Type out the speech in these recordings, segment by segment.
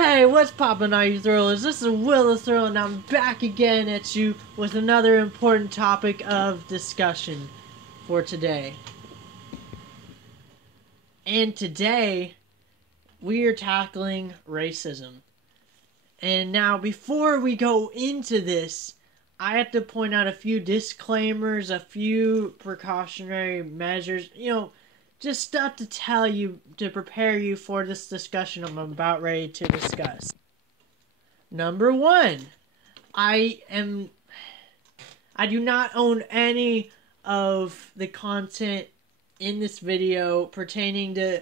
Hey, what's poppin', all you thrillers? This is Will the Thrill, and I'm back again at you with another important topic of discussion for today. And today, we are tackling racism. And now, before we go into this, I have to point out a few disclaimers, a few precautionary measures, just stuff to tell you, to prepare you for this discussion I'm about ready to discuss. Number one, I do not own any of the content in this video pertaining to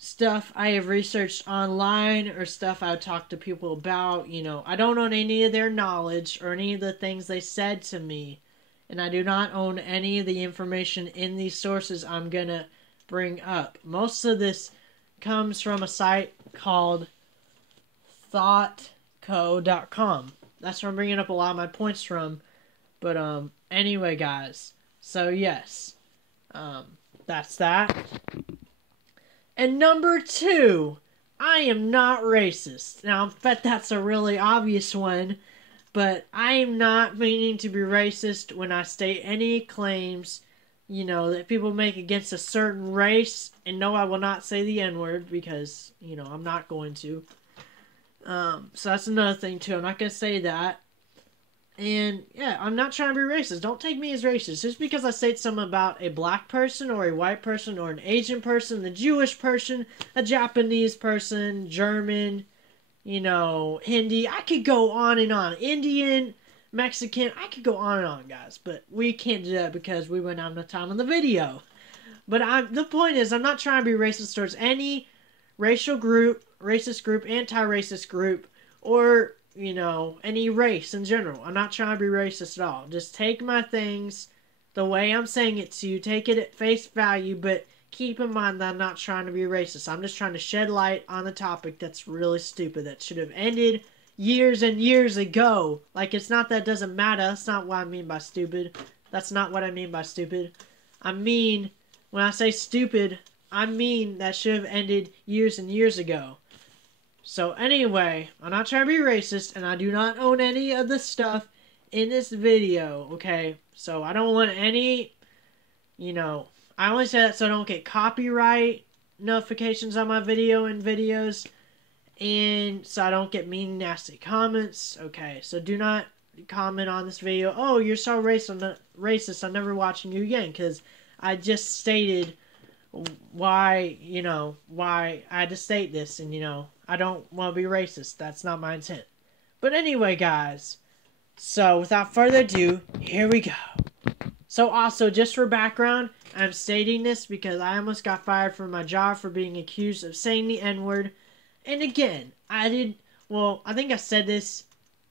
stuff I have researched online or stuff I've talked to people about. I don't own any of their knowledge or any of the things they said to me. And I do not own any of the information in these sources I'm going to bring up. Most of this comes from a site called thoughtco.com. That's where I'm bringing up a lot of my points from. But anyway, guys. So yes, that's that. And number two, I am not racist. Now, I bet that's a really obvious one, but I am not meaning to be racist when I state any claims, that people make against a certain race. And no, I will not say the N-word because, I'm not going to. So that's another thing too. I'm not going to say that. And yeah, I'm not trying to be racist. Don't take me as racist. Just because I state something about a black person or a white person or an Asian person, a Jewish person, a Japanese person, German, Hindi. I could go on and on. Indian, Mexican. I could go on and on, guys. But we can't do that because we went out of time on the video. But the point is, I'm not trying to be racist towards any racial group, racist group, anti-racist group, or any race in general. I'm not trying to be racist at all. Just take my things the way I'm saying it to you. Take it at face value, but keep in mind that I'm not trying to be racist. I'm just trying to shed light on the topic that's really stupid, that should have ended years and years ago. Like, it's not that it doesn't matter. That's not what I mean by stupid. That's not what I mean by stupid. I mean, when I say stupid, I mean that should have ended years and years ago. So anyway, I'm not trying to be racist, and I do not own any of the stuff in this video, okay? So I don't want any, I only say that so I don't get copyright notifications on my videos, and so I don't get mean, nasty comments, okay? So do not comment on this video, oh, you're so racist, I'm never watching you again, because I just stated why I had to state this, and I don't want to be racist. That's not my intent. But anyway, guys, so without further ado, here we go. So also, just for background, I'm stating this because I almost got fired from my job for being accused of saying the N-word. And again, I think I said this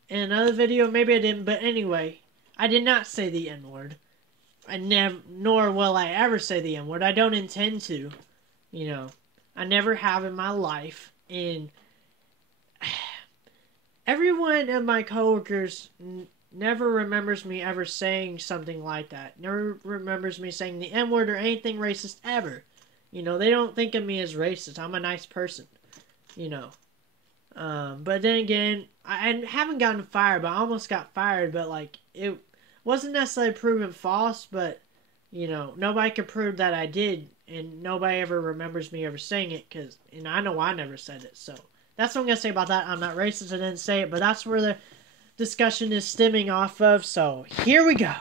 in another video, maybe I didn't, but anyway, I did not say the N-word. Nor will I ever say the N-word. I don't intend to. I never have in my life. And everyone of my coworkers never remembers me ever saying something like that. Never remembers me saying the N-word or anything racist ever. They don't think of me as racist. I'm a nice person. But then again, I haven't gotten fired, but I almost got fired. But it wasn't necessarily proven false, but, nobody could prove that I did, and nobody ever remembers me ever saying it, and I know I never said it, so that's what I'm going to say about that. I'm not racist, I didn't say it, but that's where the discussion is stemming off of, so here we go.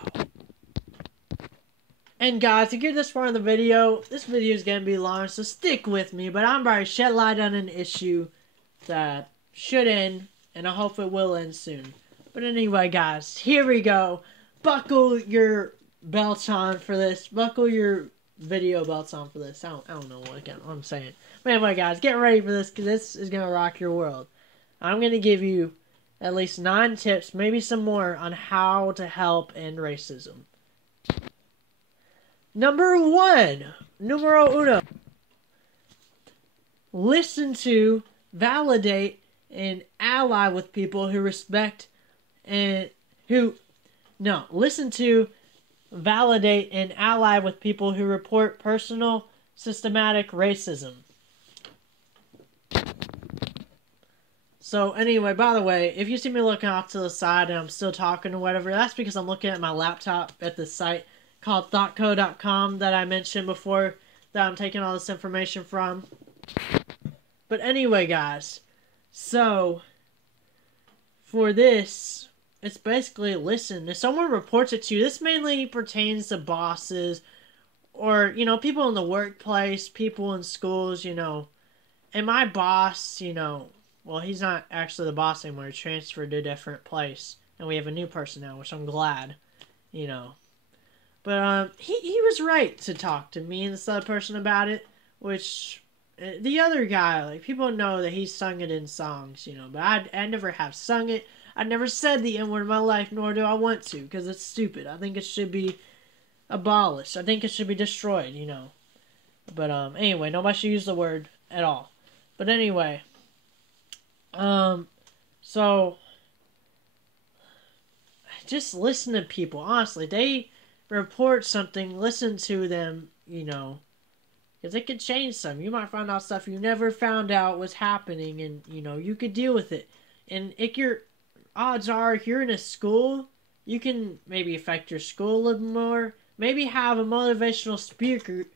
And guys, to get this far in the video, this video is going to be long, so stick with me, but I'm about to shed light on an issue that should end, and I hope it will end soon. But anyway, guys, here we go. Buckle your belts on for this. Buckle your video belts on for this. I don't know what I'm saying. But anyway, guys, get ready for this, because this is going to rock your world. I'm going to give you at least 9 tips, maybe some more, on how to help end racism. Number 1, numero uno. Listen to, validate, and ally with people who respect and listen to, validate, and ally with people who report personal, systematic racism. So anyway, by the way, if you see me looking off to the side and I'm still talking or whatever, that's because I'm looking at my laptop at the site called thoughtco.com that I mentioned before that I'm taking all this information from. But anyway, guys, so for this, it's basically, listen, if someone reports it to you, this mainly pertains to bosses or, people in the workplace, people in schools, and my boss, well, he's not actually the boss anymore. He transferred to a different place, and we have a new person now, which I'm glad, But he was right to talk to me and this other person about it, which the other guy, like, people know that he sung it in songs, but I never have sung it. I never said the N-word in my life, nor do I want to, because it's stupid. I think it should be abolished. I think it should be destroyed, But anyway, nobody should use the word at all. But anyway, so just listen to people. Honestly, they report something, listen to them, because it could change something. You might find out stuff you never found out was happening, and you could deal with it. And if your odds are, if you're in a school, you can maybe affect your school a little more. Maybe have a motivational speaker,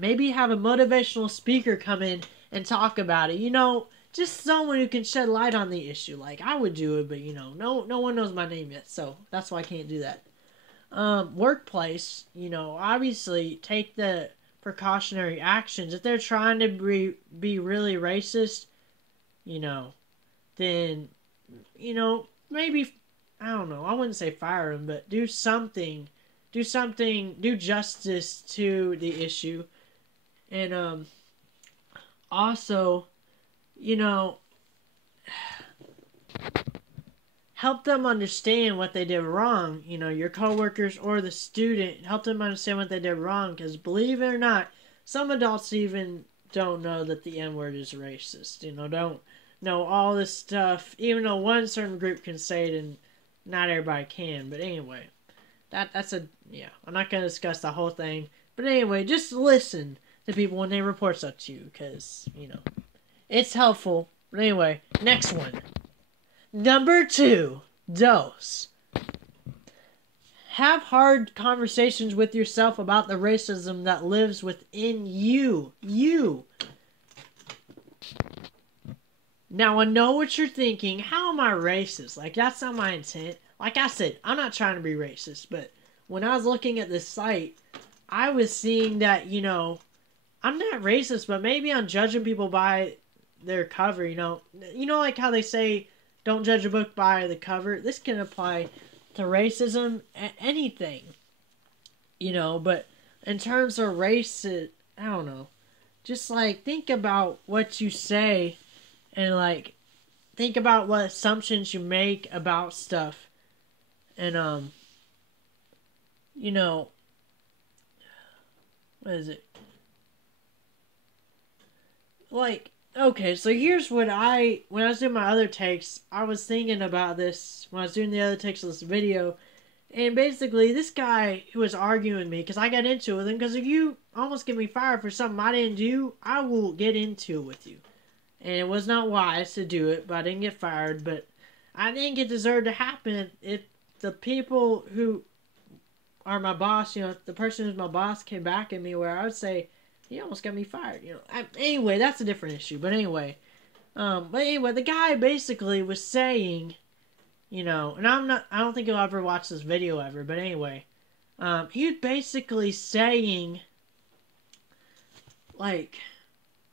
maybe have a motivational speaker come in and talk about it. Just someone who can shed light on the issue. Like, I would do it, but, no one knows my name yet, so that's why I can't do that. Workplace, obviously take the precautionary actions. If they're trying to be really racist, then, maybe, I don't know, I wouldn't say fire them, but do something, do justice to the issue. And, also, help them understand what they did wrong. Your coworkers or the student, help them understand what they did wrong. Because believe it or not, some adults even don't know that the N-word is racist. Don't know all this stuff. Even though one certain group can say it and not everybody can. But anyway, I'm not going to discuss the whole thing. But anyway, just listen to people when they report stuff to you. Because, it's helpful. But anyway, next one. Number 2, dose. Have hard conversations with yourself about the racism that lives within you. Now, I know what you're thinking. How am I racist? Like, that's not my intent. Like I said, I'm not trying to be racist. But when I was looking at this site, I was seeing that, I'm not racist, but maybe I'm judging people by their cover, like how they say, don't judge a book by the cover. This can apply to racism, anything, but in terms of race, I don't know, just like think about what you say and like think about what assumptions you make about stuff. And what is it? Like, okay, so here's what when I was doing my other takes, I was thinking about this when I was doing the other takes of this video, and basically this guy who was arguing with me, because I got into it with him, because if you almost get me fired for something I didn't do, I will get into it with you. And it was not wise to do it, but I didn't get fired, but I think it deserved to happen if the people who are my boss, the person who's my boss came back at me where I would say, he almost got me fired, anyway, that's a different issue. But anyway, the guy basically was saying, and I don't think he'll ever watch this video ever. But anyway, he was basically saying, like,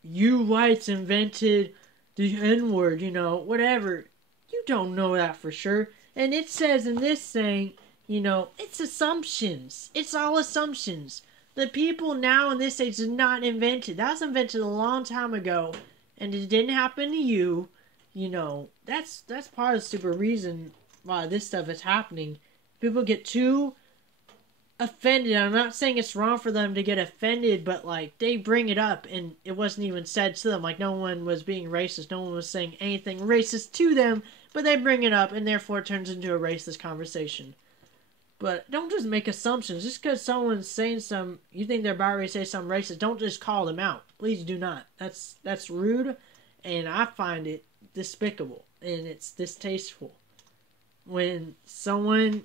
you whites invented the N-word, whatever. You don't know that for sure. And it says in this saying, it's assumptions. It's all assumptions. The people now in this age did not invent it. That was invented a long time ago, and it didn't happen to you. That's part of the super reason why this stuff is happening. People get too offended. I'm not saying it's wrong for them to get offended, but like they bring it up, and it wasn't even said to them. Like no one was being racist. No one was saying anything racist to them, but they bring it up, and therefore it turns into a racist conversation. But don't just make assumptions. Just because someone's saying you think they're about to say something racist, don't just call them out. Please do not. That's rude, And I find it despicable and it's distasteful when someone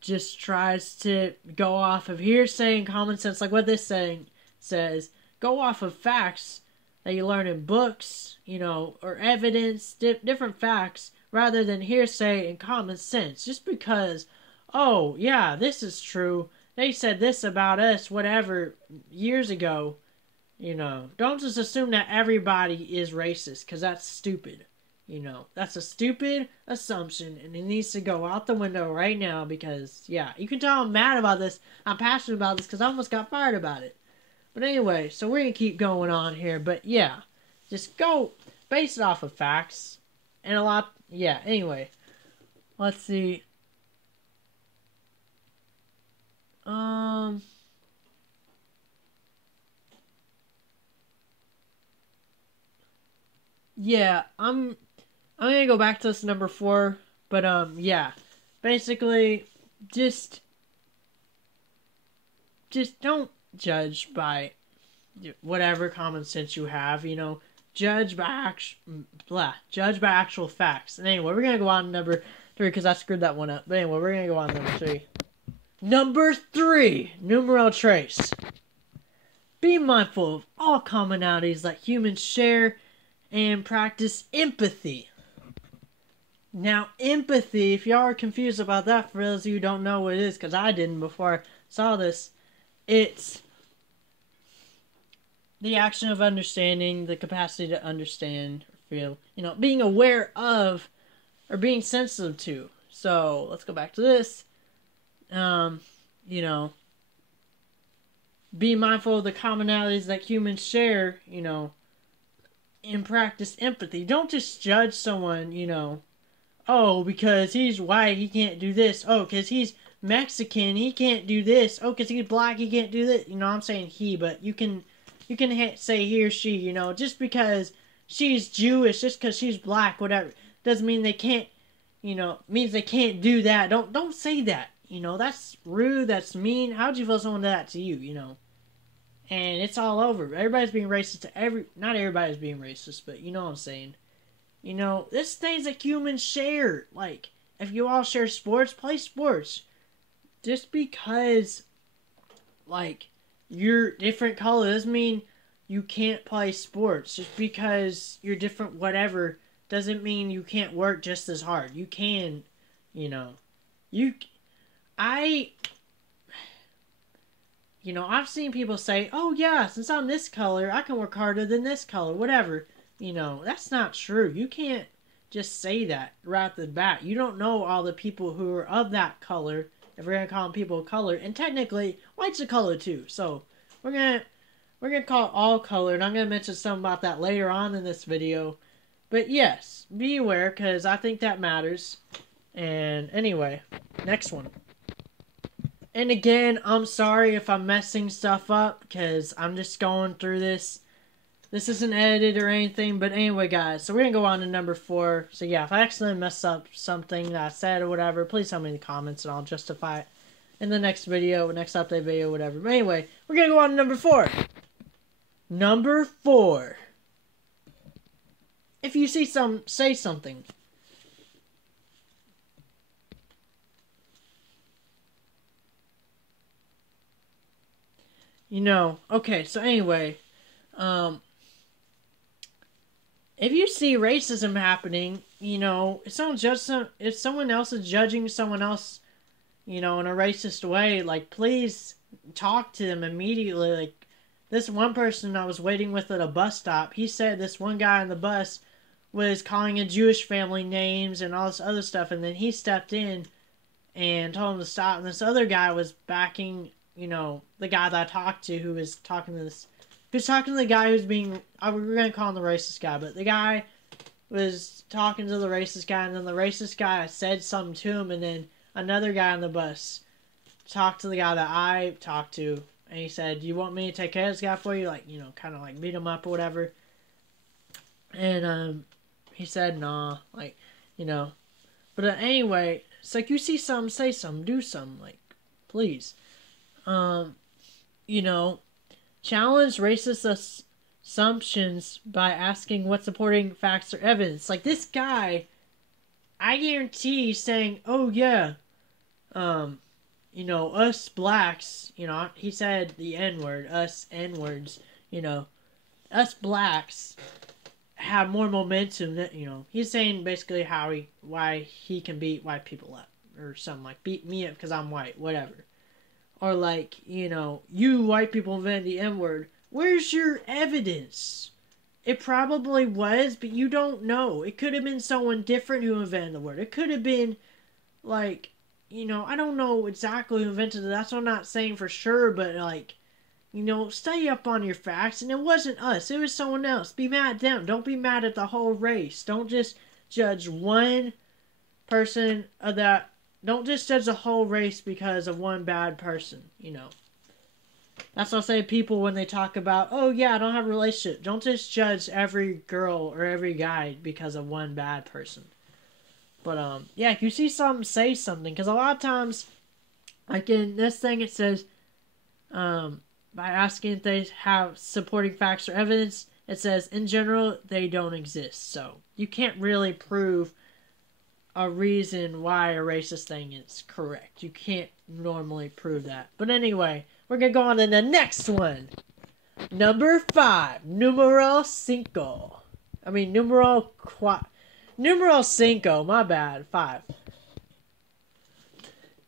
just tries to go off of hearsay and common sense, like what this saying says, go off of facts that you learn in books, or evidence, different facts, rather than hearsay and common sense. Just because, oh, yeah, this is true. They said this about us, whatever, years ago. Don't just assume that everybody is racist, because that's stupid. That's a stupid assumption, and it needs to go out the window right now because, yeah, you can tell I'm mad about this. I'm passionate about this because I almost got fired about it. But anyway, so we're going to keep going on here. But, yeah, just go base it off of facts. And anyway. Let's see. Yeah, I'm gonna go back to this number 4, but yeah, basically, just don't judge by whatever common sense you have. Judge by actual facts. And anyway, we're gonna go on to number 3 because I screwed that one up. But anyway, we're gonna go on to number 3. Number 3, numero trace. Be mindful of all commonalities that humans share and practice empathy. Now, empathy, if y'all are confused about that, for those of you who don't know what it is, because I didn't before I saw this, it's the action of understanding, the capacity to understand, or feel, being aware of, or being sensitive to. So, let's go back to this. Be mindful of the commonalities that humans share, and practice empathy. Don't just judge someone, oh, because he's white, he can't do this. Oh, because he's Mexican, he can't do this. Oh, because he's black, he can't do this. I'm saying he, but you can say he or she, just because she's Jewish, just because she's black, whatever, doesn't mean they can't, means they can't do that. Don't say that. That's rude, that's mean. How'd you feel someone did that to you, And it's all over. Everybody's being racist to not everybody's being racist, but you know what I'm saying. This things that humans share. Like, if you all share sports, play sports. Just because, like, you're different color doesn't mean you can't play sports. Just because you're different whatever doesn't mean you can't work just as hard. You can, I've seen people say, oh yeah, since I'm this color, I can work harder than this color, whatever. That's not true. You can't just say that right off the bat. You don't know all the people who are of that color, if we're going to call them people of color. And technically, white's a color too. So, we're going to call it all color, and I'm going to mention something about that later on in this video. But yes, be aware, because I think that matters. And anyway, next one. And again, I'm sorry if I'm messing stuff up, because I'm just going through this. This isn't edited or anything, but anyway, guys, so we're going to go on to number 4. So yeah, if I accidentally mess up something that I said or whatever, please tell me in the comments and I'll justify it in the next video, next update video, whatever. But anyway, we're going to go on to number 4. Number 4. If you see say something. Okay, so anyway, if you see racism happening, if someone else is judging someone else, in a racist way, like, please talk to them immediately. Like, this one person I was waiting with at a bus stop, he said this one guy on the bus was calling a Jewish family names and all this other stuff, and then he stepped in and told him to stop, and this other guy was backing, the guy that I talked to who was talking to this, who's talking to the guy who's being, we're going to call him the racist guy, but the guy was talking to the racist guy, and then the racist guy said something to him, and then another guy on the bus talked to the guy that I talked to, and he said, do you want me to take care of this guy for you? Like, kind of like beat him up or whatever. And, he said, nah, like, But anyway, it's like, you see something, say something, do something, like, please. Challenge racist assumptions by asking what supporting facts or evidence. Like this guy, I guarantee he's saying, "Oh yeah, us blacks, he said the N word, us N words, us blacks have more momentum than, he's saying basically why he can beat white people up or something like beat me up because I'm white, whatever. Or like, you white people invented the N word. Where's your evidence? It probably was, but you don't know. It could have been someone different who invented the word. It could have been like, I don't know exactly who invented it. That's what I'm not saying for sure, but like, study up on your facts. And it wasn't us. It was someone else. Be mad at them. Don't be mad at the whole race. Don't just judge one person of that. Don't just judge the whole race because of one bad person, That's what I say to people when they talk about, oh yeah, I don't have a relationship. Don't just judge every girl or every guy because of one bad person. But, yeah, if you see something, say something. Because a lot of times, like in this thing, it says, by asking if they have supporting facts or evidence, it says, in general, they don't exist. So, you can't really prove a reason why a racist thing is correct. You can't normally prove that. But anyway, we're going to go on to the next one. Number 5. Numero cinco. Numero cinco, my bad, 5.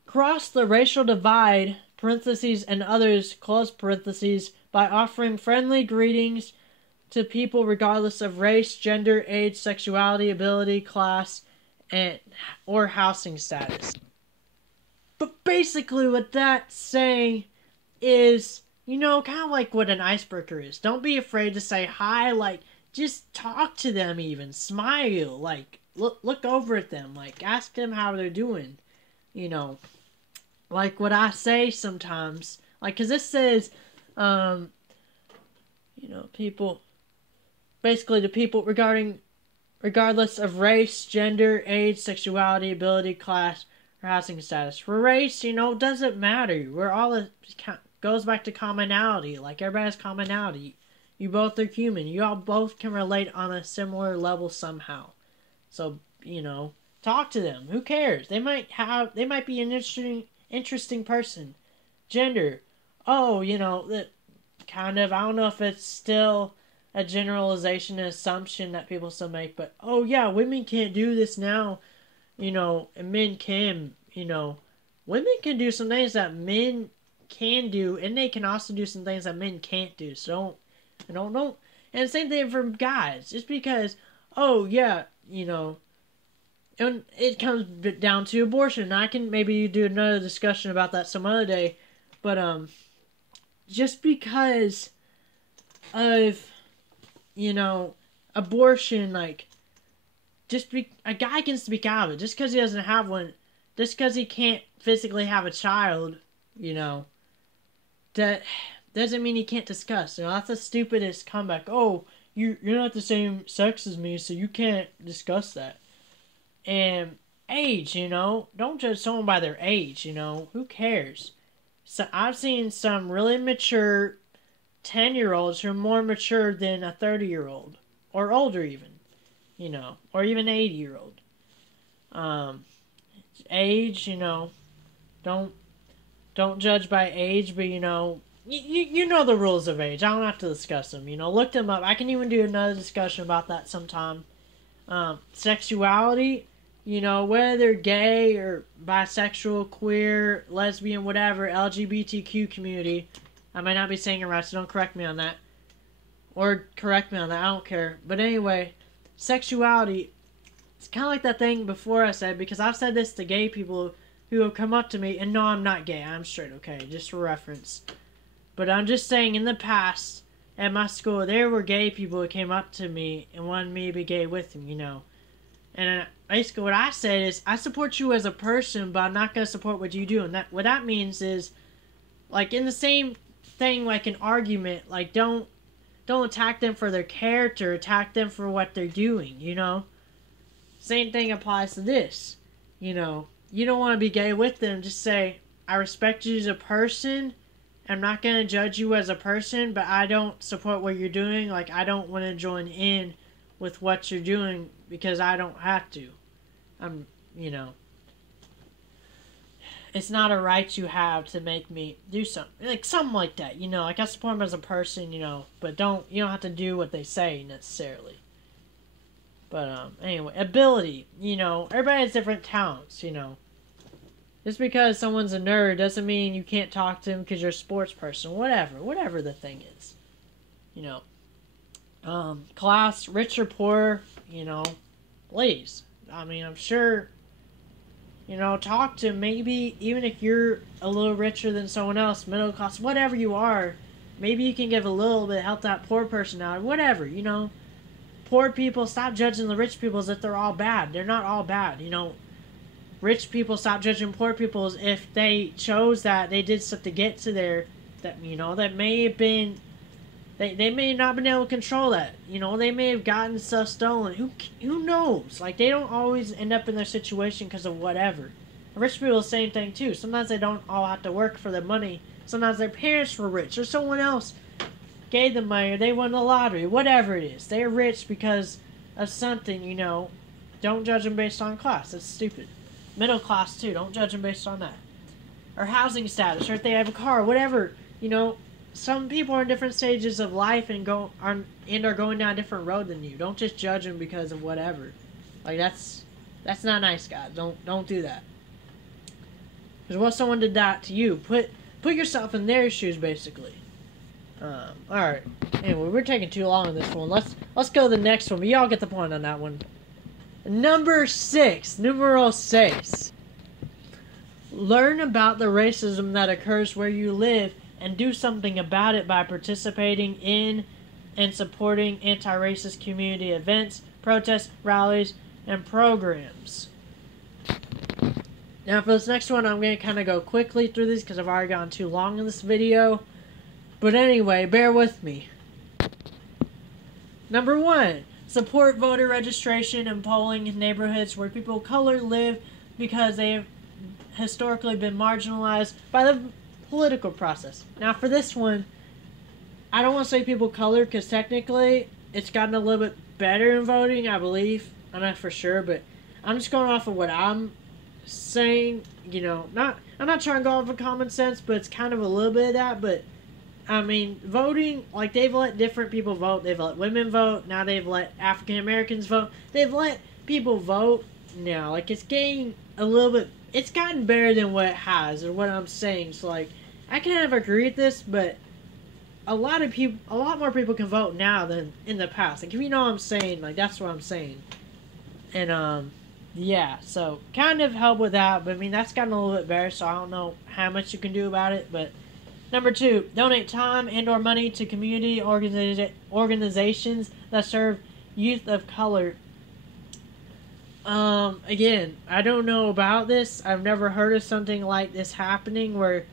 Cross the racial divide, parentheses, and others, close parentheses, by offering friendly greetings to people regardless of race, gender, age, sexuality, ability, class, or housing status. But basically what that's saying is, kind of like what an icebreaker is. Don't be afraid to say hi, like, just talk to them even. Smile. Like, look over at them. Like, ask them how they're doing. Like what I say sometimes. Like, because this says, people. Basically, the people regardless of race, gender, age, sexuality, ability, class, or housing status. For race, doesn't matter. We're all goes back to commonality. Like, everybody has commonality. You both are human. You all both can relate on a similar level somehow. So, talk to them. Who cares? They might be an interesting person. Gender. Oh, that kind of, I don't know if it's still a generalization, an assumption that people still make, but, oh yeah, women can't do this now, and men can, women can do some things that men can do, and they can also do some things that men can't do. So don't. And the same thing for guys. Just because, oh yeah, and it comes down to abortion. I can maybe do another discussion about that some other day. But just because of abortion, like, a guy can speak out of it. Just because he doesn't have one, just because he can't physically have a child, that doesn't mean he can't discuss. That's the stupidest comeback. Oh, you're not the same sex as me, so you can't discuss that. And age, don't judge someone by their age, who cares? So I've seen some really mature 10-year-olds who are more mature than a 30-year-old, or older even, or even 80-year-old. Age, don't judge by age, but you know the rules of age. I don't have to discuss them. Look them up. I can even do another discussion about that sometime. Sexuality, whether gay or bisexual, queer, lesbian, whatever, LGBTQ community. I might not be saying it right, so don't correct me on that. Or correct me on that, I don't care. But anyway, sexuality, it's kind of like that thing before I said, because I've said this to gay people who have come up to me, and no, I'm not gay, I'm straight, okay, just for reference. But I'm just saying, in the past, at my school, there were gay people who came up to me and wanted me to be gay with them, And basically what I said is, I support you as a person, but I'm not going to support what you do. And what that means is, like, in the same thing, like an argument, like, don't attack them for their character, attack them for what they're doing, Same thing applies to this, You don't want to be gay with them, just say, I respect you as a person, I'm not going to judge you as a person, but I don't support what you're doing. Like, I don't want to join in with what you're doing because I don't have to. I'm, you know, it's not a right you have to make me do something. Like, something like that, you know. Like, I support them as a person, you know, but you don't have to do what they say necessarily. But, anyway, ability, you know, everybody has different talents, you know. Just because someone's a nerd doesn't mean you can't talk to them because you're a sports person. Whatever the thing is. You know. Class, rich or poor, you know, please. I mean, I'm sure, you know, talk to maybe, even if you're a little richer than someone else, middle class, whatever you are, maybe you can give a little bit, help that poor person out, whatever, you know. Poor people, stop judging the rich people as if they're all bad. They're not all bad, you know. Rich people stop judging poor people as if they chose that, they did stuff to get to there, that, you know, that may have been, they may not have been able to control that, you know, they may have gotten stuff stolen, who knows, like, they don't always end up in their situation because of whatever. Rich people, the same thing too, sometimes they don't all have to work for their money, sometimes their parents were rich, or someone else gave them money, or they won the lottery, whatever it is, they're rich because of something, you know. Don't judge them based on class, that's stupid. Middle class too, don't judge them based on that. Or housing status, or if they have a car, whatever, you know. Some people are in different stages of life and are going down a different road than you. Don't just judge them because of whatever. Like, that's not nice, guys. Don't do that. Because what someone did that to you, put yourself in their shoes, basically. All right. Anyway, we're taking too long on this one. Let's go to the next one. But y'all get the point on that one. Number 6, numero 6. Learn about the racism that occurs where you live and do something about it by participating in and supporting anti-racist community events, protests, rallies, and programs. Now for this next one, I'm going to kind of go quickly through these because I've already gone too long in this video. But anyway, bear with me. Number 1. Support voter registration and polling in neighborhoods where people of color live because they have historically been marginalized by the political process. Now for this one, I don't want to say people of color because technically it's gotten a little bit better in voting, I believe. I'm not for sure, but I'm just going off of what I'm saying. You know, I'm not trying to go off of common sense, but it's kind of a little bit of that. But I mean, voting, like, they've let different people vote. They've let women vote. Now they've let African Americans vote. They've let people vote now. Like, it's getting a little bit, it's gotten better than what it has, is what I'm saying. So, like, I kind of agree with this, but a lot more people can vote now than in the past. Like, if you know what I'm saying, like, that's what I'm saying. And, yeah, so kind of help with that. But, I mean, that's gotten a little bit better, so I don't know how much you can do about it, but number 2, donate time and or money to community organizations that serve youth of color. Again, I don't know about this. I've never heard of something like this happening where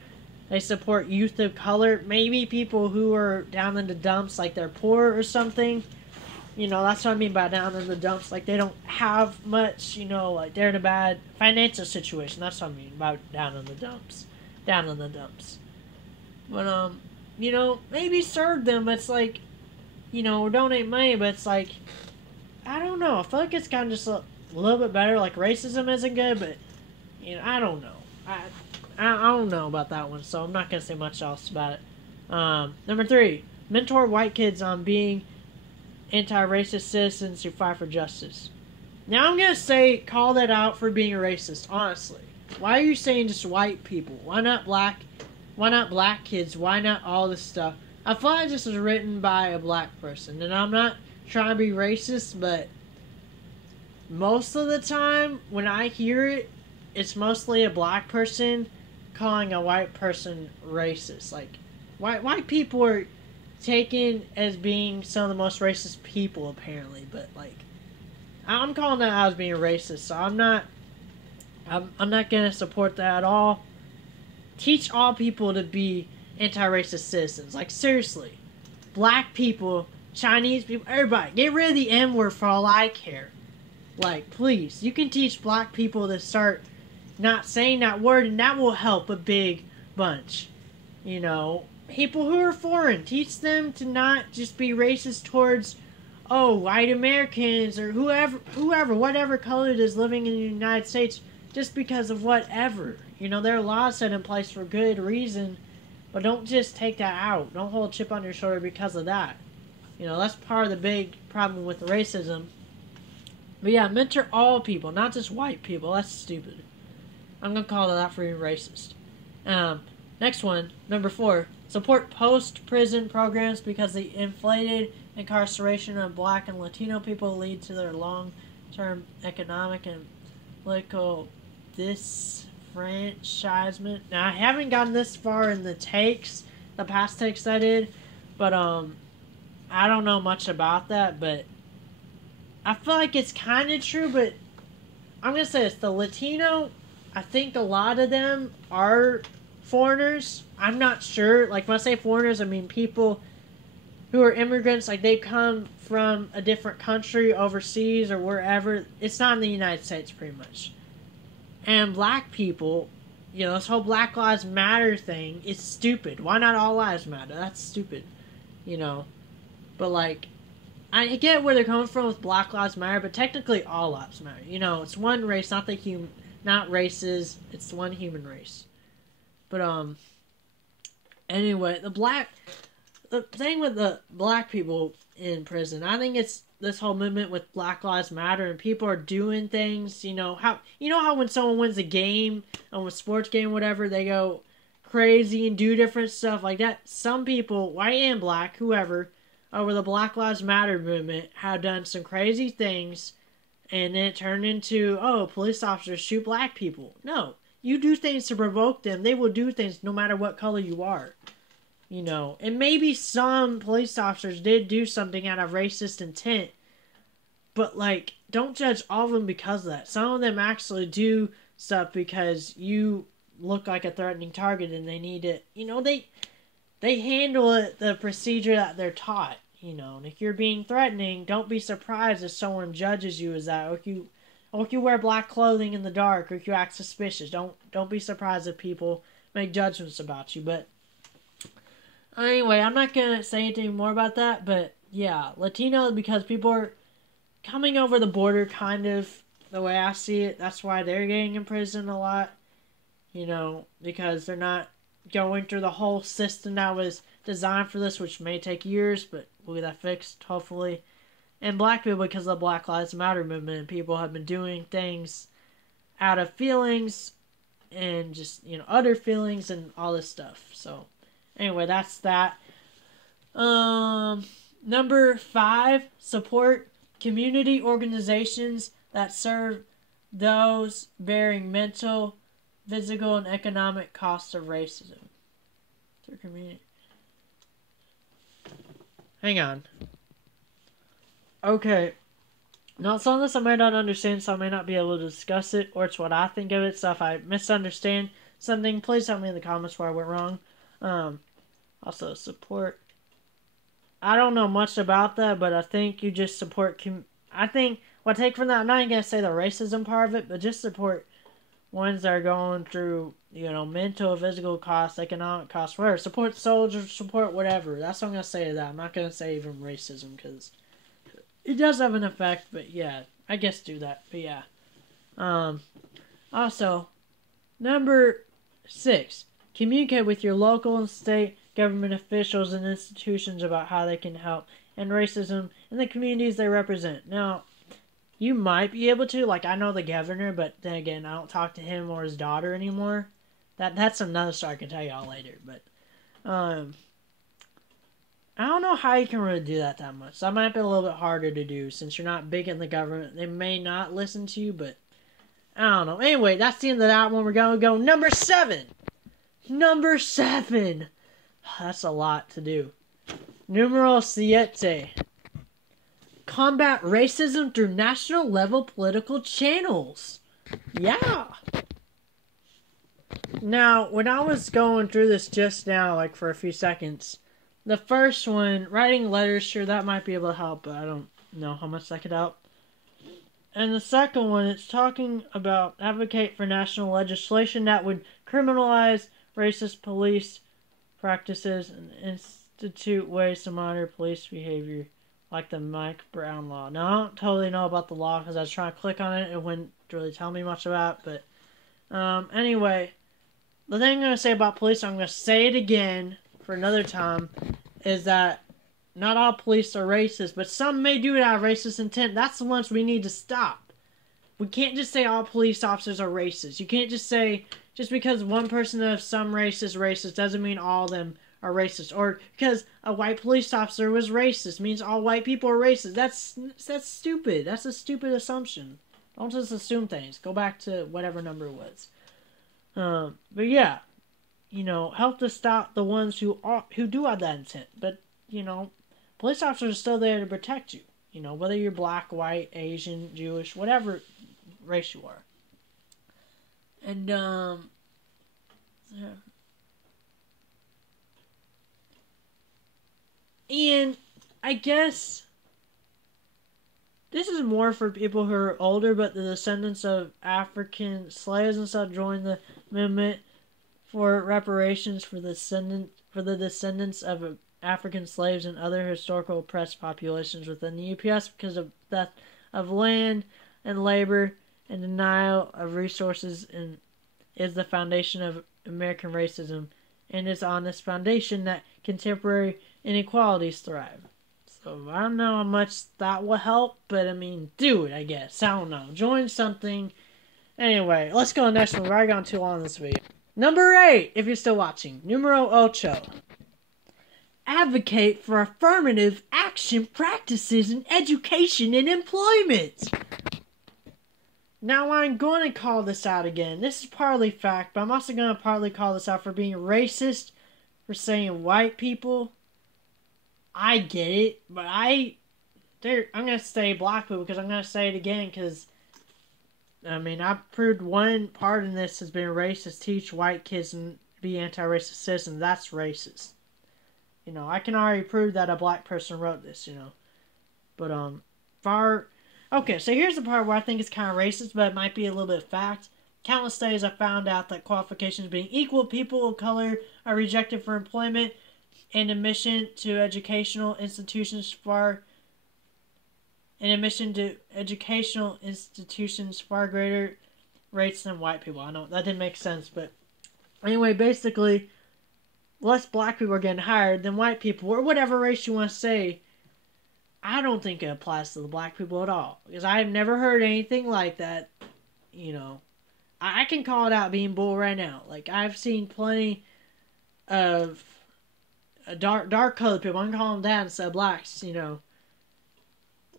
they support youth of color. Maybe people who are down in the dumps, like they're poor or something. You know, that's what I mean by down in the dumps. Like, they don't have much, you know, like they're in a bad financial situation. That's what I mean by down in the dumps. Down in the dumps. But, you know, maybe serve them, but it's like, you know, donate money, but it's like, I don't know. I feel like it's kind of just a little bit better. Like, racism isn't good, but, you know, I don't know. I don't know about that one, so I'm not going to say much else about it. Number 3, mentor white kids on being anti-racist citizens who fight for justice. Now I'm going to call that out for being a racist, honestly. Why are you saying just white people? Why not black kids? Why not all this stuff? I feel like this was written by a black person, and I'm not trying to be racist, but most of the time when I hear it, it's mostly a black person calling a white person racist. Like, white people are taken as being some of the most racist people, apparently, but, like, I'm calling that out as being racist, so I'm not gonna support that at all. Teach all people to be anti-racist citizens. Like, seriously. Black people, Chinese people, everybody. Get rid of the N-word for all I care. Like, please. You can teach black people to start not saying that word, and that will help a big bunch. You know, people who are foreign, teach them to not just be racist towards, oh, white Americans or whoever, whatever color it is living in the United States, just because of whatever. You know, there are laws set in place for good reason, but don't just take that out. Don't hold a chip on your shoulder because of that. You know, that's part of the big problem with racism. But yeah, mentor all people, not just white people. That's stupid. I'm gonna call that for being racist. Next one, number 4. Support post-prison programs because the inflated incarceration of Black and Latino people lead to their long-term economic and political disfranchisement. Now, I haven't gotten this far in the past takes I did, but I don't know much about that, but I feel like it's kind of true, but I'm going to say this. The Latino, I think a lot of them are foreigners. I'm not sure. Like, when I say foreigners, I mean people who are immigrants. Like, they come from a different country overseas or wherever. It's not in the United States, pretty much. And Black people, you know, this whole Black Lives Matter thing is stupid. Why not all lives matter? That's stupid, you know. But, like, I get where they're coming from with Black Lives Matter, but technically all lives matter. You know, it's one race, not races. It's one human race. But anyway, the thing with the Black people in prison, I think it's this whole movement with Black Lives Matter, and people are doing things. You know how when someone wins a game, a sports game, whatever, they go crazy and do different stuff like that. Some people, white and black, whoever, over the Black Lives Matter movement have done some crazy things, and then it turned into, oh, police officers shoot black people. No, you do things to provoke them. They will do things no matter what color you are. You know, and maybe some police officers did do something out of racist intent, but, like, don't judge all of them because of that. Some of them actually do stuff because you look like a threatening target and they need it. You know, they handle it the procedure that they're taught, you know. And if you're being threatening, don't be surprised if someone judges you as that, or if you wear black clothing in the dark, or if you act suspicious. Don't be surprised if people make judgments about you. But anyway, I'm not gonna say anything more about that. But yeah, Latino, because people are coming over the border, kind of the way I see it. That's why they're getting in prison a lot, you know, because they're not going through the whole system that was designed for this, which may take years, but we'll get that fixed, hopefully. And black people, because of the Black Lives Matter movement, and people have been doing things out of feelings and just, you know, other feelings and all this stuff. So, anyway, that's that. Number 5, support community organizations that serve those bearing mental, physical, and economic costs of racism. Through community. Hang on. Okay. Now, some of this I might not understand, so I may not be able to discuss it, or it's what I think of it. So if I misunderstand something, please tell me in the comments where I went wrong. Also, support. I don't know much about that, but I think you just support. I think what I take from that, I'm not even going to say the racism part of it, but just support ones that are going through, you know, mental, physical costs, economic costs, whatever. Support soldiers, support whatever. That's what I'm going to say to that. I'm not going to say even racism, because it does have an effect, but yeah, I guess do that. But yeah. Also, number 6, communicate with your local and state government officials and institutions about how they can help end racism in the communities they represent. Now, you might be able to, like, I know the governor, but then again, I don't talk to him or his daughter anymore. That's another story I can tell y'all later, but I don't know how you can really do that much. That might be a little bit harder to do since you're not big in the government. They may not listen to you, but I don't know. Anyway, that's the end of that one. We're going to go number 7. Number 7. That's a lot to do. Numero 7. Combat racism through national level political channels. Yeah. Now, when I was going through this just now, like for a few seconds, the first one, writing letters, sure, that might be able to help, but I don't know how much that could help. And the second one, it's talking about advocate for national legislation that would criminalize racist police practices and institute ways to monitor police behavior, like the Mike Brown law. Now, I don't totally know about the law because I was trying to click on it. It wouldn't really tell me much about it. But anyway, the thing I'm going to say about police, I'm going to say it again for another time, is that not all police are racist, but some may do it out of racist intent. That's the ones we need to stop. We can't just say all police officers are racist. You can't just say, just because one person of some race is racist doesn't mean all of them are racist. Or because a white police officer was racist means all white people are racist. That's stupid. That's a stupid assumption. Don't just assume things. Go back to whatever number it was. But yeah, help to stop the ones who do have that intent. But, police officers are still there to protect you. Whether you're black, white, Asian, Jewish, whatever race you are. And, and I guess this is more for people who are older, but the descendants of African slaves and stuff joined the movement for reparations for the descendants of African slaves and other historical oppressed populations within the UPS because of theft of land and labor and denial of resources and is the foundation of American racism, and it's on this foundation that contemporary inequalities thrive. So I don't know how much that will help, but I mean, do it, I guess. I don't know. Join something. Anyway, let's go to the next one. We've already gone too long in this video. Number 8, if you're still watching. Numero ocho. Advocate for affirmative action practices in education and employment. Now, I'm going to call this out again. This is partly fact, but I'm also going to partly call this out for being racist, for saying white people. I get it, but I'm going to say black people because I'm going to say it again because, I mean, I've proved one part in this has been racist. Teach white kids and be anti-racist citizens. That's racist. I can already prove that a black person wrote this, But, okay, so here's the part where I think it's kind of racist, but it might be a little bit of fact. Countless studies have found out that qualifications being equal, people of color are rejected for employment and admission to educational institutions far greater rates than white people. I know that didn't make sense, but anyway, basically, less black people are getting hired than white people, or whatever race you want to say. I don't think it applies to the black people at all, because I've never heard anything like that. I can call it out being bull right now. Like, I've seen plenty of dark colored people. I can call them that instead of blacks.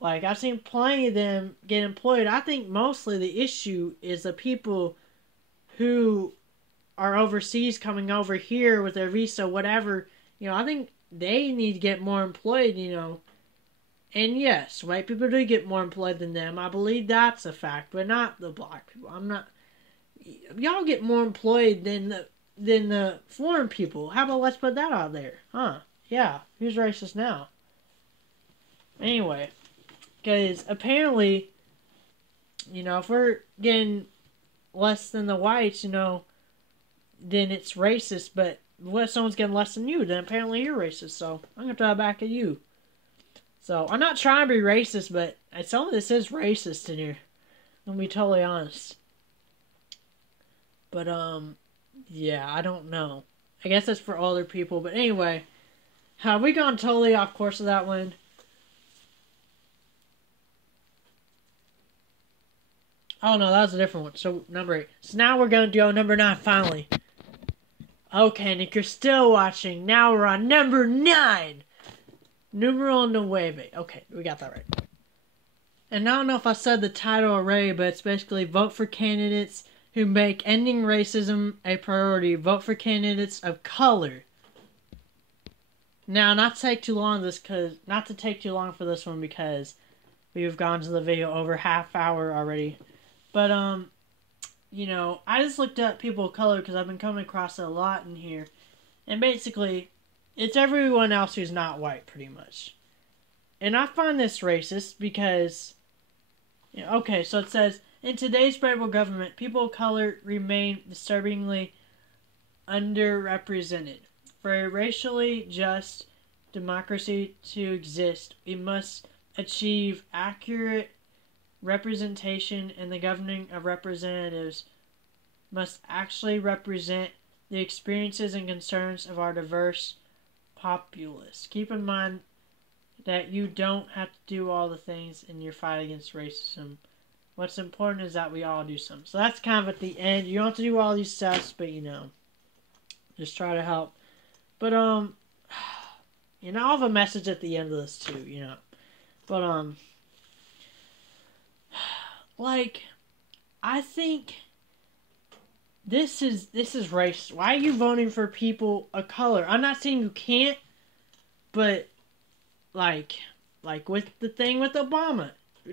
Like, I've seen plenty of them get employed. I think mostly the issue is the people who are overseas coming over here with their visa, whatever. I think they need to get more employed. And yes, white people do get more employed than them. I believe that's a fact, but not the black people. Y'all get more employed than the foreign people. How about let's put that out there? Huh? Yeah, who's racist now? Anyway, because apparently, if we're getting less than the whites, then it's racist. But if someone's getting less than you, then apparently you're racist. So I'm going to throw it back at you. So, I'm not trying to be racist, but some of this is racist in here. I'm going to be totally honest. But, yeah, I don't know. I guess that's for older people. But anyway, have we gone totally off course with that one? Oh, no, that was a different one. So, number 8. So, now we're going to go number 9, finally. Okay, and if you're still watching, now we're on number 9. Numero 9. Okay, we got that right. And I don't know if I said the title already, but it's basically vote for candidates who make ending racism a priority. Vote for candidates of color. Now, not to take too long for this one because we've gone to the video over half hour already. But I just looked up people of color because I've been coming across it a lot in here, and basically, it's everyone else who's not white, pretty much. And I find this racist because, okay, so it says, in today's federal government, people of color remain disturbingly underrepresented. For a racially just democracy to exist, we must achieve accurate representation, and the governing of representatives must actually represent the experiences and concerns of our diverse populace. Keep in mind that you don't have to do all the things in your fight against racism. What's important is that we all do some. So that's kind of at the end. You don't have to do all these steps, but just try to help. But I'll have a message at the end of this too, But I think this is racist. Why are you voting for people of color? I'm not saying you can't, but like with the thing with Obama,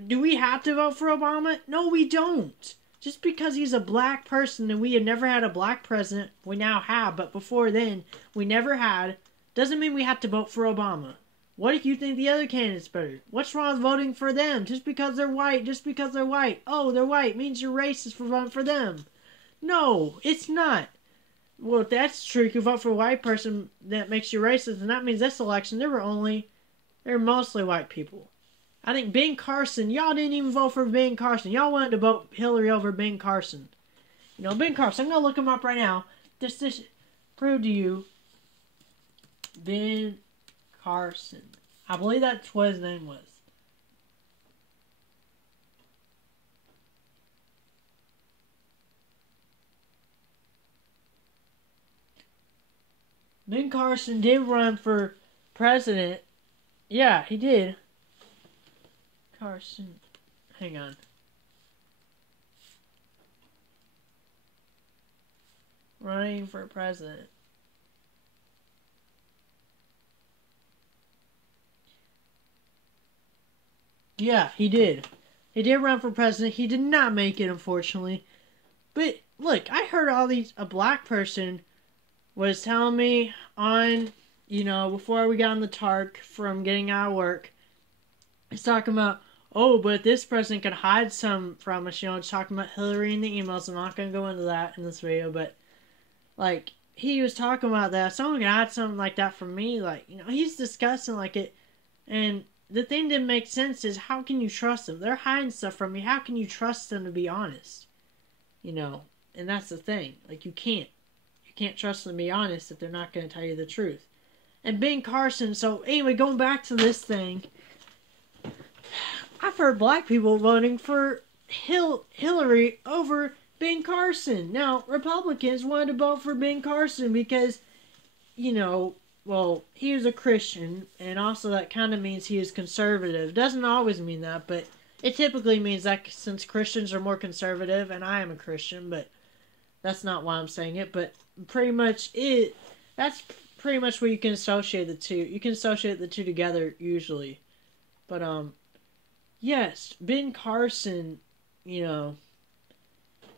do we have to vote for Obama? No, we don't. Just because he's a black person and we have never had a black president, we now have, but before then we never had, doesn't mean we have to vote for Obama. What if you think the other candidate's better? What's wrong with voting for them? Just because they're white, Oh, they're white means you're racist for voting for them. No, it's not. Well, if that's true, you vote for a white person that makes you racist, and that means this election there were mostly white people. I think Ben Carson, y'all didn't even vote for Ben Carson. Y'all wanted to vote Hillary over Ben Carson. Ben Carson, I'm going to look him up right now. Just to prove to you. Ben Carson. I believe that's what his name was. Ben Carson did run for president. Yeah, he did. Carson. Hang on. Running for president. Yeah, he did. He did run for president. He did not make it, unfortunately. But, look, I heard a black person was telling me on, before we got on the TARC from getting out of work, he's talking about, oh, but this president could hide some from us, just talking about Hillary and the emails. I'm not going to go into that in this video, but, he was talking about that. Someone could hide something like that from me, he's discussing, it, and the thing that makes sense is, how can you trust them? They're hiding stuff from you. How can you trust them to be honest? And that's the thing. You can't. You can't trust them to be honest if they're not going to tell you the truth. And Ben Carson, so anyway, going back to this thing, I've heard black people voting for Hillary over Ben Carson. Now, Republicans wanted to vote for Ben Carson because, well, he was a Christian, and also that kind of means he is conservative. Doesn't always mean that, but it typically means that since Christians are more conservative, and I am a Christian, but that's not why I'm saying it, but that's pretty much where you can associate the two. You can associate the two together, usually. But, yes, Ben Carson, y'all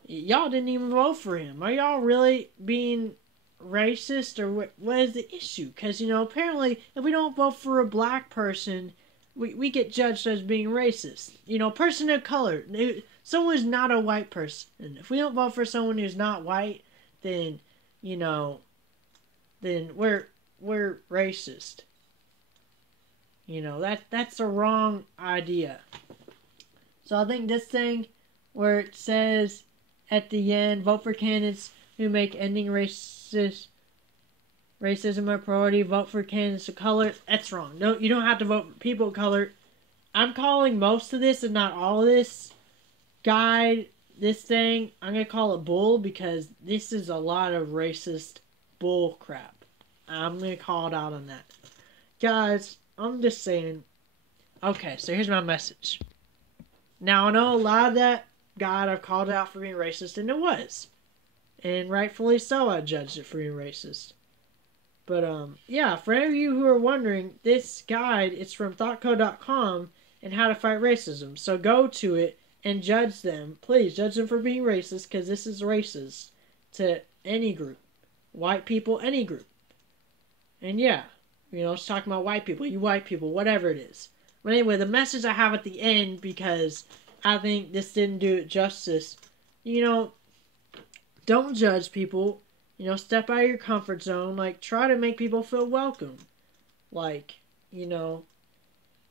didn't even vote for him. Are y'all really being racist, or what is the issue? Because, apparently, if we don't vote for a black person, we get judged as being racist. Person of color, someone who's not a white person. If we don't vote for someone who's not white, then, then we're racist. That's the wrong idea. So I think this thing where it says at the end, vote for candidates who make ending racism a priority, vote for candidates of color, that's wrong. No, you don't have to vote for people of color. I'm calling most of this, and not all of this guide, this thing, I'm going to call it bull, because this is a lot of racist bull crap. I'm going to call it out on that. Guys, I'm just saying, okay, so here's my message. Now, I know a lot of that, God, I've called it out for being racist, and it was. And rightfully so, I judged it for being racist. But, yeah, for any of you who are wondering, this guide, it's from thoughtcode.com and how to fight racism. So go to it and judge them. Please, judge them for being racist, because this is racist to any group. White people, any group. And yeah, it's talking about white people, you white people, whatever it is. But anyway, the message I have at the end, because I think this didn't do it justice, don't judge people. You know, step out of your comfort zone. Like, try to make people feel welcome. Like, you know,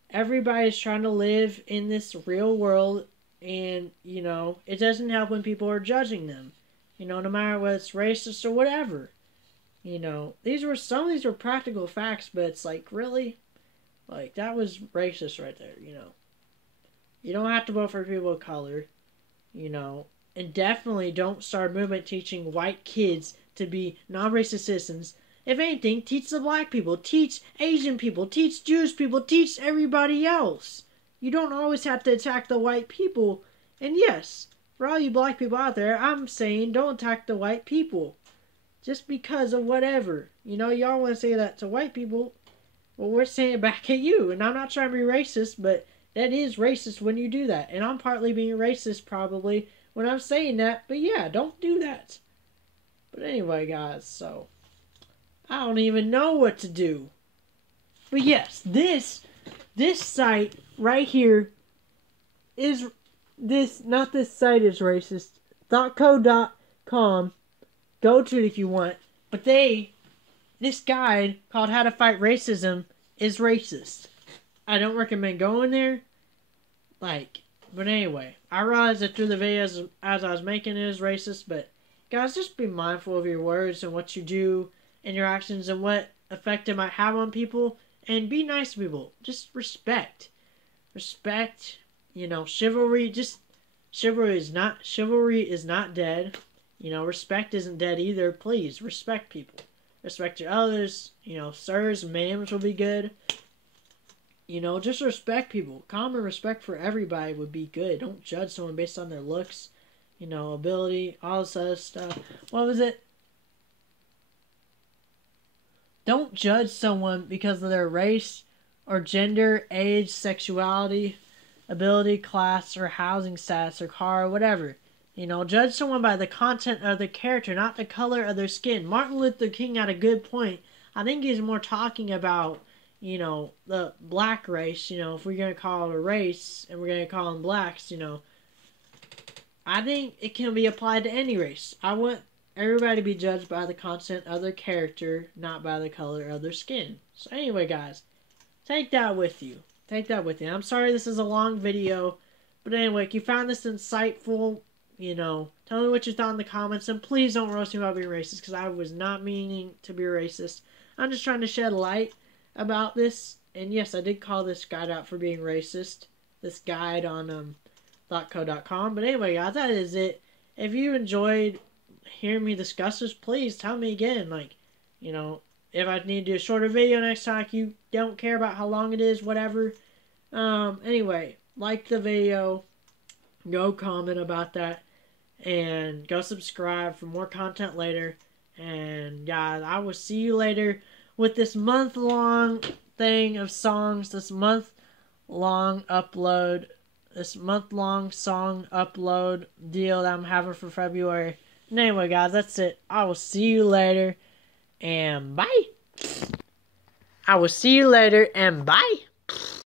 everybody's trying to live in this real world, and, you know, it doesn't help when people are judging them. You know, no matter whether it's racist or whatever. You know, some of these were practical facts, but it's like, really? Like, that was racist right there, you know. You don't have to vote for people of color, you know. And definitely don't start a movement teaching white kids to be non-racist citizens. If anything, teach the black people, teach Asian people, teach Jewish people, teach everybody else. You don't always have to attack the white people. And yes, for all you black people out there, I'm saying don't attack the white people. Just because of whatever. You know, y'all want to say that to white people. Well, we're saying it back at you. And I'm not trying to be racist, but that is racist when you do that. And I'm partly being racist probably when I'm saying that. But yeah, don't do that. But anyway, guys, so I don't even know what to do. But yes, this site right here is not this site is racist. .co.com. Go to it if you want. But this guide called How to Fight Racism is racist. I don't recommend going there. Like, but anyway, I realized that through the videos as I was making it is racist, but guys, just be mindful of your words and what you do and your actions and what effect it might have on people, and be nice to people. Just respect. Respect, you know, chivalry is not dead. You know, respect isn't dead either. Please, respect people. Respect your others. You know, sirs, ma'ams will be good. You know, just respect people. Common respect for everybody would be good. Don't judge someone based on their looks, you know, ability, all this other stuff. What was it? Don't judge someone because of their race or gender, age, sexuality, ability, class, or housing status, or car, or whatever. You know, judge someone by the content of their character, not the color of their skin. Martin Luther King had a good point. I think he's more talking about, you know, the black race. You know, if we're going to call it a race and we're going to call them blacks, you know, I think it can be applied to any race. I want everybody to be judged by the content of their character, not by the color of their skin. So anyway, guys, take that with you. Take that with you. I'm sorry this is a long video, but anyway, if you found this insightful, you know, tell me what you thought in the comments, and please don't roast me about being racist, because I was not meaning to be racist. I'm just trying to shed light about this, and yes, I did call this guide out for being racist, this guide on .co.com, but anyway, guys, that is it. If you enjoyed hearing me discuss this, please tell me again, like, you know, if I need to do a shorter video next time, if you don't care about how long it is, whatever. Anyway, like the video, go comment about that, and go subscribe for more content later. And guys, I will see you later with this month-long thing of songs, this month-long song upload deal that I'm having for February. And anyway, guys, that's it. I will see you later, and bye.